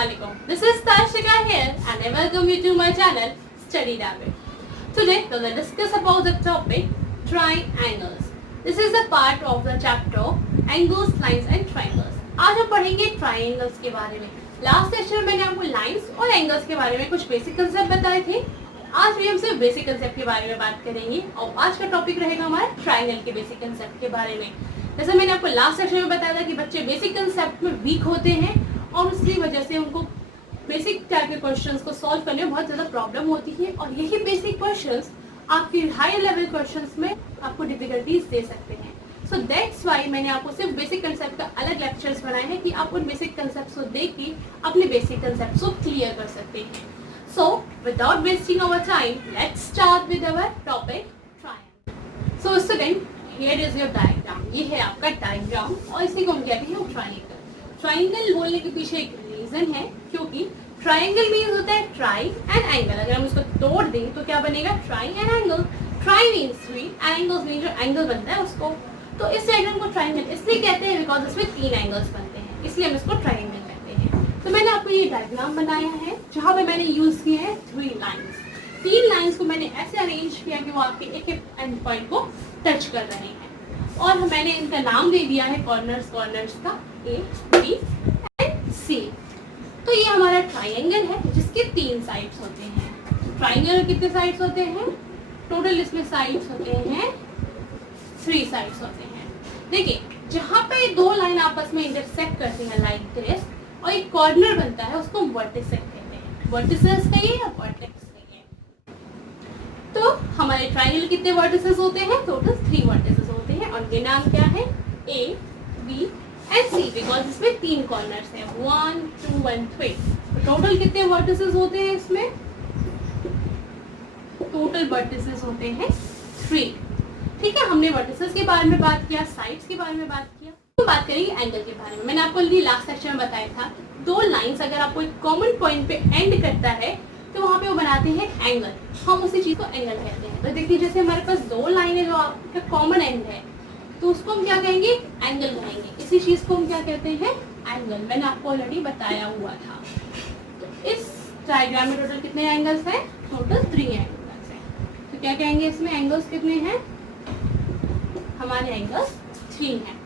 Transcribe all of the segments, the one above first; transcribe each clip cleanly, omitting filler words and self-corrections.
Assalamualaikum. This is Tashika here and I welcome you to my channel Study Rabbit. Today we will discuss about the topic triangles. This is a part of the chapter angles, lines and triangles. आज हम पढ़ेंगे triangles के बारे में. Last session में मैंने आपको lines और एंगल्स के बारे में कुछ बेसिक कंसेप्ट बताए थे. आज भी हम सिर्फ बेसिक कंसेप्ट के बारे में बात करेंगे और आज का टॉपिक रहेगा हमारा ट्राइंगल के बेसिक कंसेप्ट के बारे में. जैसे मैंने आपको लास्ट सेशन में बताया था कि बच्चे बेसिक कंसेप्ट में वीक होते हैं और उसकी वजह से उनको बेसिक टाइप के क्वेश्चंस को सॉल्व करने में बहुत ज़्यादा प्रॉब्लम होती है और यही बेसिक क्वेश्चंस आपके हाई लेवल क्वेश्चंस में आपको डिफिकल्टीज दे सकते हैं. सो दैट्स वाई मैंने आपको सिर्फ बेसिक कंसेप्ट का अलग लेक्चर्स बनाए हैं कि आप उन बेसिक कंसेप्ट को देख के अपने बेसिक कंसेप्ट को क्लियर कर सकते हैं. So without wasting our time let's start with our topic triangle. So student, here is your diagram. ये है आपका डायग्राम और इसी को हम कहते हैं ट्रायंगल. ट्रायंगल बोलने के पीछे एक रीजन है क्योंकि ट्रायंगल मीन्स होता है ट्राई एंड एंगल. अगर हम उसको तोड़ दें तो क्या बनेगा? Try and angle. Try means three and angles means जो एंगल बनता है उसको. तो इस डायग्राम को ट्रायंगल इसलिए कहते हैं बिकॉज इसमें तीन एंगल्स बनते हैं, इसलिए हम इसको ट्रायंगल कहते हैं. तो मैंने आपको ये डायग्राम बनाया है जहाँ पे मैंने यूज किए हैं थ्री लाइंस. तीन लाइंस को मैंने ऐसे अरेंज किया कि वो आपके एक एक एंड पॉइंट को टच कर रहे हैं और मैंने इनका नाम दे दिया है कॉर्नर्स का ए बी एंड सी. तो ये हमारा ट्रायंगल है जिसके तीन साइड्स होते हैं. ट्रायंगल कितने साइड्स होते हैं? टोटल इसमें साइड्स होते हैं थ्री साइड्स होते हैं. देखिए जहाँ पे दो लाइन आपस में इंटरसेक्ट करती हैं लाइक दिस और एक कॉर्नर बनता है उसको वर्टिसेस कहते हैं. वर्टिसेस कहिए या वर्टेक्स कहिए. तो हमारे ट्रायंगल कितने वर्टिसेस होते हैं? टोटल थ्री वर्टिसेस होते हैं और ये नाम क्या है? A B and C because इसमें तीन कॉर्नर्स हैं 1 2 एंड 3. तो टोटल कितने वर्टिसेस होते हैं इसमें? टोटल वर्टिसेस होते हैं 3. ठीक है, हमने वर्टिसेस के बारे में बात किया, साइड्स के बारे में बात किया. तो बात करेंगे एंगल के बारे में. मैंने आपको लास्ट सेक्शन में बताया था दो लाइंस अगर आपको एक कॉमन पॉइंट पे एंड करता है तो वहाँ पे वो बनाते हैं एंगल. हम उसी चीज़ को एंगल कहते हैं. तो देखिए जैसे हमारे पास दो लाइनें जो आपका कॉमन एंड है तो उसको हम क्या कहेंगे? एंगल कहेंगे. इसी चीज़ को हम क्या कहते हैं? एंगल. मैंने आपको ऑलरेडी बताया हुआ था. तो इस डायग्राम में टोटल कितने एंगल्स हैं? टोटल 3 एंगल्स हैं. तो क्या कहेंगे इसमें एंगल्स कितने हैं? हमारे एंगल्स 3 हैं.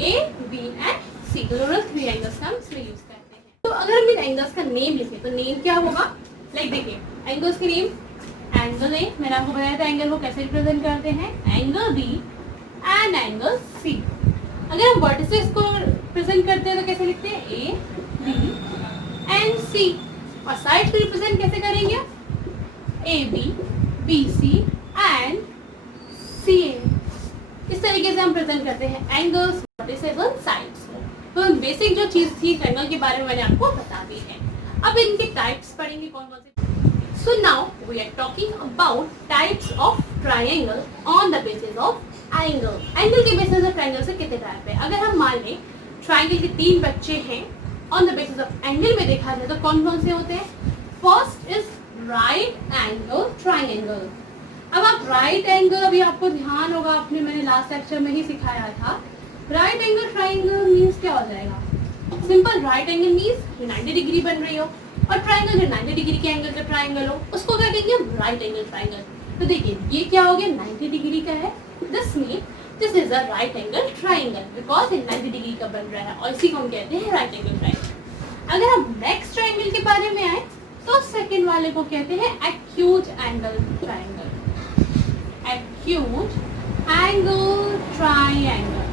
A B and C. Total 3 angles हम इसमें यूज करते हैं. तो अगर हम इन एंगल्स का नेम लिखें तो नेम क्या होगा? लाइक देखिए एंगल्स के नेम. एंगल ए मैंने आपको बताया था एंगल को कैसे रिप्रेजेंट करते हैं. Angle B and angle C. अगर हम वर्टिसेस को रिप्रेजेंट करते हैं तो कैसे लिखते हैं? ए बी एंड सी. और साइड्स को रिप्रेजेंट कैसे करेंगे? ए बी सी एंड सी ए. इस तरीके से हम प्रेजेंट करते हैं एंगल्स, वर्टिसेस और साइड्स को. तो बेसिक जो चीज़ थी ट्रायंगल के बारे में मैंने आपको बता दी है. अब इनके टाइप्स पढ़ेंगे कौन कौन से. So now we are talking about types of triangle on the basis of angle. Angle के basis of triangle से कितने टाइप है? अगर हम मान लें triangle के 3 बच्चे हैं on the basis of angle में देखा जाए तो कौन कौन से होते हैं? First is right angle triangle. अब आप राइट एंगल, अभी आपको ध्यान होगा आपने मैंने लास्ट लेक्चर में ही सिखाया था. राइट एंगल ट्राइंगल मीन्स क्या हो जाएगा? Simple right angle means 90 degree बन रही हो और ट्राइंगल जो 90 डिग्री के एंगल का ट्राइंगल हो उसको क्या कहेंगे हम? Right angle triangle. तो देखिए ये क्या हो गया? 90 डिग्री का है. This mean this is a right angle triangle because ये 90 डिग्री का बन रहा है और इसी को हम कहते हैं राइट एंगल ट्राइंगल. अगर हम नेक्स्ट ट्राइंगल के बारे में आए तो सेकेंड वाले को कहते हैं acute angle triangle. Acute angle triangle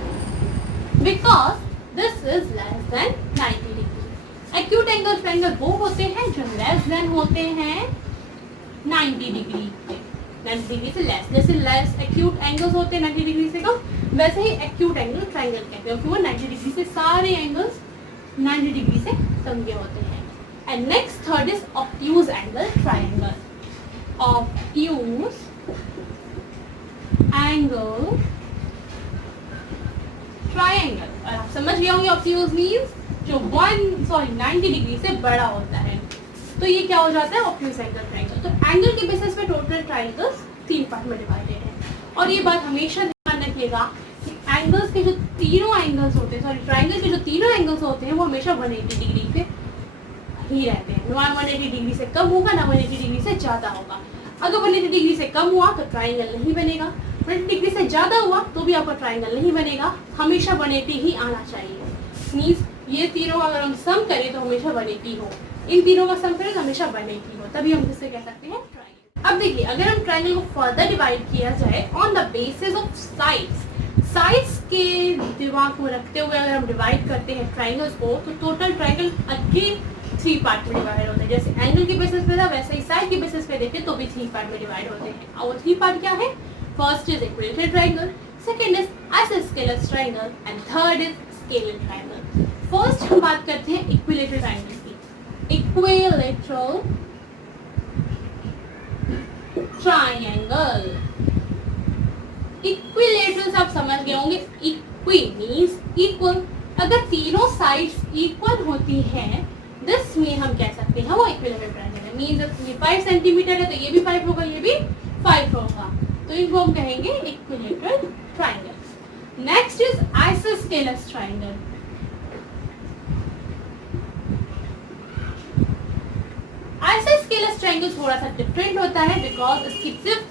because this is less than 90 degree. Acute angle triangle वो होते हैं जो less than होते हैं 90 डिग्री पे. 90 डिग्री से लेस. जैसे लेस एक्यूट एंगल्स होते हैं 90 डिग्री से कम, वैसे ही एक्यूट एंगल ट्राइंगल कहते हैं क्योंकि वो 90 डिग्री से सारे एंगल्स 90 डिग्री से कम के होते हैं. And next third is obtuse angle triangle. Obtuse angle triangle. और आप समझ गए होंगे ऑब्ट्यूज मींस जो 90 डिग्री से बड़ा होता है. तो ये क्या हो जाता है? Obtuse angle triangle. तो एंगल के बेसिस पे टोटल ट्रायंगल्स 3 पार्ट में डिवाइडेड है. और ये बात हमेशा ध्यान रखिएगा कि एंगल्स के जो तीनों एंगल्स होते हैं, सॉरी ट्रायंगल के जो तीनों एंगल्स होते हैं वो हमेशा 180 डिग्री पे ही रहते हैं, ना 180 डिग्री से कम होगा ना 180 डिग्री से ज़्यादा होगा। अगर 180 डिग्री से कम हुआ तो ट्राइंगल नहीं बनेगा, 180 डिग्री से ज़्यादा हुआ तो भी आपका ट्राइंगल नहीं बनेगा, हमेशा 180 ही आना चाहिए। मीन्स ये तीनों अगर हम सम करें तो हमेशा 180 हो, इन तीनों का सम करें तो हमेशा 180 हो, तभी हम इसे कह सकते हैं ट्राइंगल। अब देखिए, अगर हम ट्राइंगल को फर्दर डिवाइड किया जाए on the basis of sides, sides के दिमाग में रखते हुए अगर हम डिवाइड करते हैं ट्राइंगल्स को, तो टोटल ट्राइंगल अगेन 3 पार्ट में डिवाइड होते हैं। जैसे एंगल के बेसिस पे था वैसे ही साइड के बेसिस पे देखें तो भी 3 पार्ट में डिवाइड होते हैं। और वो 3 पार्ट क्या है? First is equilateral triangle, second is isosceles triangle and third is scalar triangle. First हम बात करते हैं इक्विलेटरल ट्राइंगल की। इक्विलेटरल ट्राइंगल, इक्विलेटरल आप समझ गए होंगे, इक्वी मींस इक्वल। अगर तीनों साइड्स इक्वल होती हैं दिस में हम कह सकते हैं वो इक्विलेटरल ट्रायंगल है। मींस ये 5 सेंटीमीटर है तो ये भी 5 होगा, ये भी 5 होगा, तो इनको हम कहेंगे equilateral triangle. Next is isosceles triangle. Isosceles triangle थोड़ा सा डिफरेंट होता है बिकॉज इसकी सिर्फ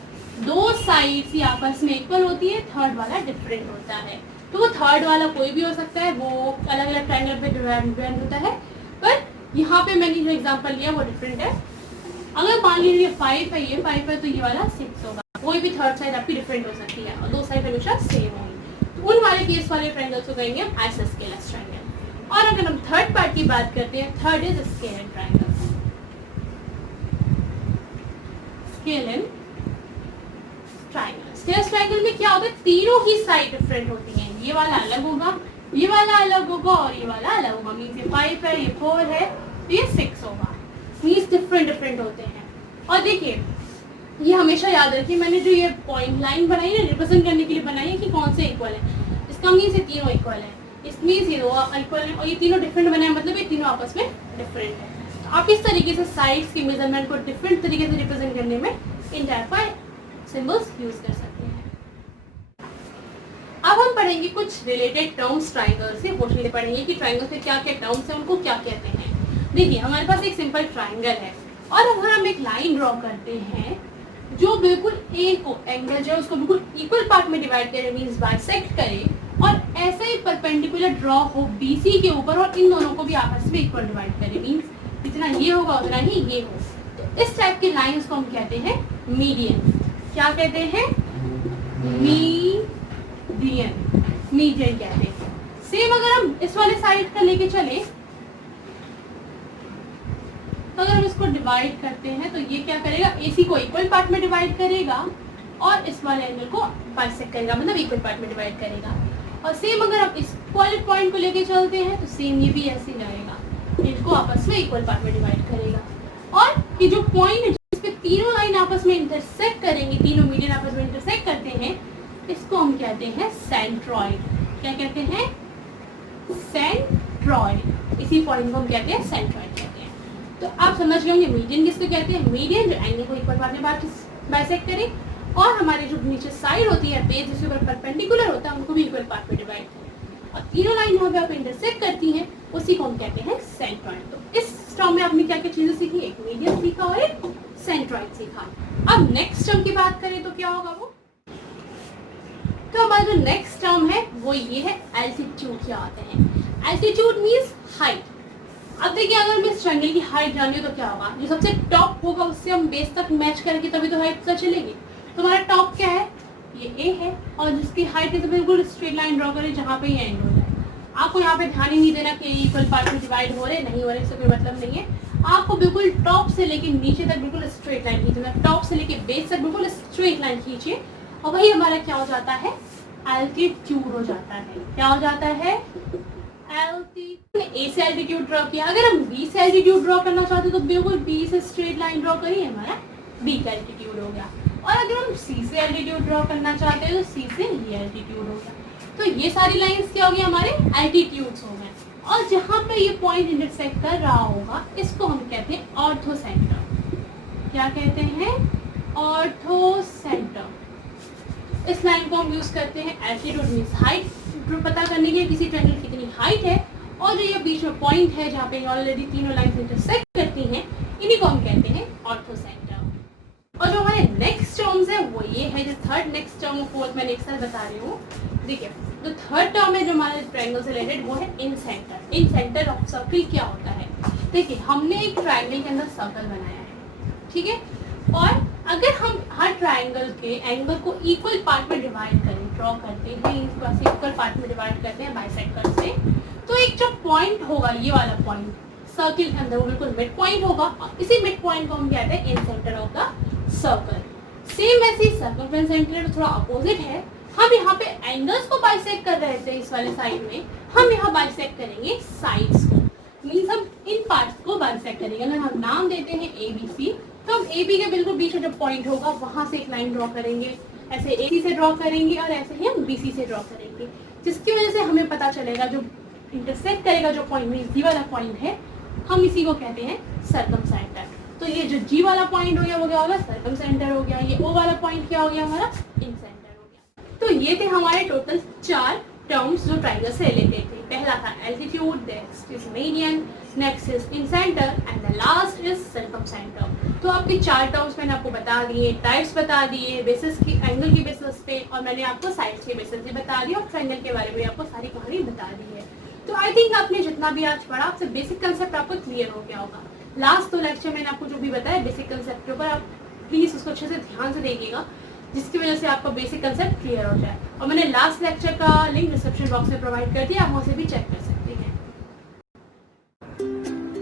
2 साइड्स ही आपस में इक्वल होती है, थर्ड वाला डिफरेंट होता है। तो वो थर्ड वाला कोई भी हो सकता है, वो अलग अलग ट्रायंगल पे डिपेंड होता है, पर यहाँ पे मैंने जो एग्जांपल लिया वो डिफरेंट है। अगर मान लीजिए 5 है, ये 5 है, तो ये वाला 6 होगा। कोई भी थर्ड साइड आपकी डिफरेंट हो सकती है और 2 साइड हमेशा सेम होंगी, तो उन वाले केस वाले ट्रायंगल्स को कहेंगे हम आइसोस्केलस ट्रायंगल। और अगर हम थर्ड पार्ट की बात करते हैं, third is scalar triangle. Scalar triangle, scalar triangle में क्या होता है, तीनों ही साइड डिफरेंट होती हैं। ये वाला अलग होगा, ये वाला अलग होगा और ये वाला अलग होगा। मीन्स ये 5 है, ये 4 है, तो ये 6 होगा। मीन्स डिफरेंट होते हैं। और देखिए ये हमेशा याद रखिए, मैंने जो ये पॉइंट लाइन बनाई है रिप्रेजेंट करने के लिए बनाई है कि कौन से इक्वल है। इसका मीन्स ये तीनों इक्वल है, इस मीन्स ये 2 इक्वल है, और ये तीनों डिफरेंट बनाए मतलब ये तीनों आपस में डिफरेंट है। तो आप इस तरीके से साइड्स की मेजरमेंट को डिफरेंट तरीके से रिप्रेजेंट करने में इन टाइप का सिंबल्स यूज कर सकते हैं। अब हम पढ़ेंगे कुछ रिलेटेड टर्म्स ट्रायंगल से, मोस्टली पढ़ेंगे कि ट्रायंगल से क्या क्या टर्म्स हैं, उनको क्या कहते हैं। देखिए हमारे पास एक सिंपल ट्रायंगल है और अगर हम एक लाइन ड्रॉ करते हैं जो बिल्कुल एक एंगल जो है उसको बिल्कुल इक्वल पार्ट में डिवाइड करे, मींस बाइसेक्ट करे, और ऐसे ही परपेंडिकुलर ड्रॉ हो बीसी के ऊपर और इन दोनों को भी आपस में इक्वल डिवाइड करे, मींस जितना ये होगा उतना ही ये हो, तो इस टाइप के लाइंस को हम कहते हैं मीडियन। क्या कहते हैं? मीडियन कहते हैं। सेम अगर हम इस वाले साइड का लेके चले, तो अगर हम इसको डिवाइड करते हैं तो ये क्या करेगा, एसी को इक्वल पार्ट में डिवाइड करेगा और इस वाले एंगल को बाइसेक्ट करेगा, मतलब इक्वल पार्ट में डिवाइड करेगा। और सेम अगर हम इस वाले पॉइंट को लेके चलते हैं तो सेम ये भी ऐसे जाएगा, इनको आपस में इक्वल पार्ट में डिवाइड करेगा। और ये जो पॉइंट है जिस पे तीनों लाइन आपस में इंटरसेक्ट करेंगी, तीनों मीडियन आपस में इंटरसेक्ट करते हैं, इसको हम कहते हैं सेंट्रॉइड। क्या कहते हैं? सेंट्रॉइड। इसी पॉइंट को हम कहते हैं सेंट्रॉइड कहते हैं। तो आप समझ गए होंगे मीडियन किसको कहते हैं। मीडियन जो एंगल को इक्वल पार्ट में बाइसेक्ट करे और हमारे जो नीचे साइड होती है बेस जिसके ऊपर परपेंडिकुलर होता है उनको भी इक्वल पार्ट में डिवाइड करें और तीनों लाइन यहाँ पे आप इंटरसेक्ट करती हैं, उसी को हम कहते हैं सेंट्रॉइड। तो इस टर्म में आपने क्या क्या चीजें सीखी, एक मीडियन सीखा और एक सेंट्रॉइड सीखा। अब नेक्स्ट टर्म की बात करें तो क्या होगा वो, तो हमारा जो नेक्स्ट टर्म है वो ये है एल्टीट्यूड। क्या आते हैं एल्टीट्यूड? Means height. अब देखिए अगर मैं इस ट्रायंगल की हाइट जानी हो तो क्या होगा, जो सबसे टॉप होगा उससे हम बेस तक मैच करके तभी तो हाइट पता चलेगी। तो हमारा टॉप क्या है, ये ए है, और जिसकी हाइट है तो बिल्कुल स्ट्रेट लाइन ड्रॉ करें जहाँ पे ये एंड हो जाए। आपको यहाँ पे ध्यान ही नहीं देना कि इक्वल पार्ट में डिवाइड हो रहे नहीं हो रहे, इससे कोई मतलब नहीं है। आपको बिल्कुल टॉप से लेके नीचे तक बिल्कुल स्ट्रेट लाइन खींचना, टॉप से लेके बेस तक बिल्कुल स्ट्रेट लाइन खींचिए और वही हमारा क्या हो जाता है, एल्टीट्यूड हो जाता है। क्या हो जाता है, एल्टीट्यूड। ए से एल्टीट्यूड ड्रॉ किया, अगर हम बी से एल्टीट्यूड ड्रॉ करना चाहते तो बिल्कुल बी से स्ट्रेट लाइन ड्रॉ करिए, हमारा बी का एल्टीट्यूड हो गया। और अगर हम सी से एल्टीट्यूड ड्रॉ करना चाहते हैं तो सी से ये एल्टीट्यूड हो गया। तो ये सारी लाइंस क्या हो गई, हमारे एल्टीट्यूड्स हो गए। और जहाँ पे ये पॉइंट इंटरसेक्ट कर रहा होगा इसको हम कहते हैं ऑर्थो सेंटर। क्या कहते हैं, ऑर्थो सेंटर। इस लाइन को हम यूज करते हैं एल्टीट्यूड मींस हाइट पता करने के लिए किसी ट्रायंगल की कितनी हाइट है, और जो ये बीच में पॉइंट है जहाँ पे ऑलरेडी तीनों line intersect third next term और फोर्थ मैंने एक साथ बता रही हूँ। देखिए जो थर्ड टर्म है जो हमारे ट्रायंगल से रिलेटेड वो है incentre. Incentre of circle क्या होता है? देखिए हमने एक ट्रायंगल के अंदर सर्कल बनाया है, ठीक है, और अगर हम हर ट्रायंगल के एंगल को इक्वल पार्ट में डिवाइड करें, ड्रॉ करते हैं, इसको इक्वल पार्ट में डिवाइड करते हैं बाइसेक्टर से, तो एक जो पॉइंट होगा ये वाला पॉइंट सर्किल के अंदर वो बिल्कुल मिड पॉइंट होगा, और इसी मिड पॉइंट को हम कहते हैं incentre of the circle. Same ऐसे ही सर्कमफ्रेंस सेंटर थोड़ा अपोजिट है। हम यहाँ पे एंगल्स को बाइसेक्ट कर रहे थे इस वाले साइड में, हम यहाँ बाइसेक्ट करेंगे साइड्स को, मीन्स हम इन पार्ट्स को बाइसेक्ट करेंगे। अगर हम नाम देते हैं ए बी सी, तो हम ए बी के बिल्कुल बीच में जो पॉइंट होगा वहाँ से एक लाइन ड्रॉ करेंगे, ऐसे ए सी से ड्रॉ करेंगे और ऐसे ही हम बी सी से ड्रॉ करेंगे, जिसकी वजह से हमें पता चलेगा जो इंटरसेक्ट करेगा जो पॉइंट में जी वाला पॉइंट है, हम इसी को कहते हैं सर्कम सेंटर। तो ये जो जी वाला पॉइंट हो गया वो क्या होगा? सर्कम सेंटर हो गया। ये ओ वाला पॉइंट क्या हो गया? हमारा इन सेंटर हो गया। तो ये थे हमारे टोटल 4 टर्म्स जो ट्रायंगल से रिलेटेड थे। पहला था altitude, next is median, next is in centre and the last is circum centre. तो आपके 4 टर्म्स मैंने आपको बता दिए, टाइप्स बता दिए, बेसिस की एंगल की बेसिस पे, और मैंने आपको साइड्स के बेसिस भी बता दिया और ट्रायंगल के बारे में आपको सारी कहानी बता दी है। तो आई थिंक आपने जितना भी आज पढ़ा आपसे बेसिक कंसेप्ट आपको क्लियर हो गया होगा। लास्ट 2 लेक्चर मैंने आपको जो भी बताया बेसिक कंसेप्ट के ऊपर, आप प्लीज़ उसको अच्छे से ध्यान से देखिएगा, जिसकी वजह से आपका बेसिक कंसेप्ट क्लियर हो जाए। और मैंने लास्ट लेक्चर का लिंक डिस्क्रिप्शन बॉक्स में प्रोवाइड कर दिया, आप उसे भी चेक कर सकते हैं।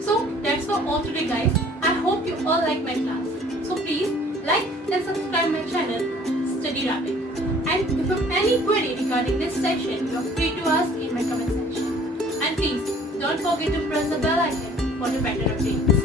So that's for all today guys. I hope you all like my class. So please like and subscribe my channel study rapid. And if you have any query regarding this session, you are free to ask in my comment section. And please don't forget to press the bell icon for the better updates.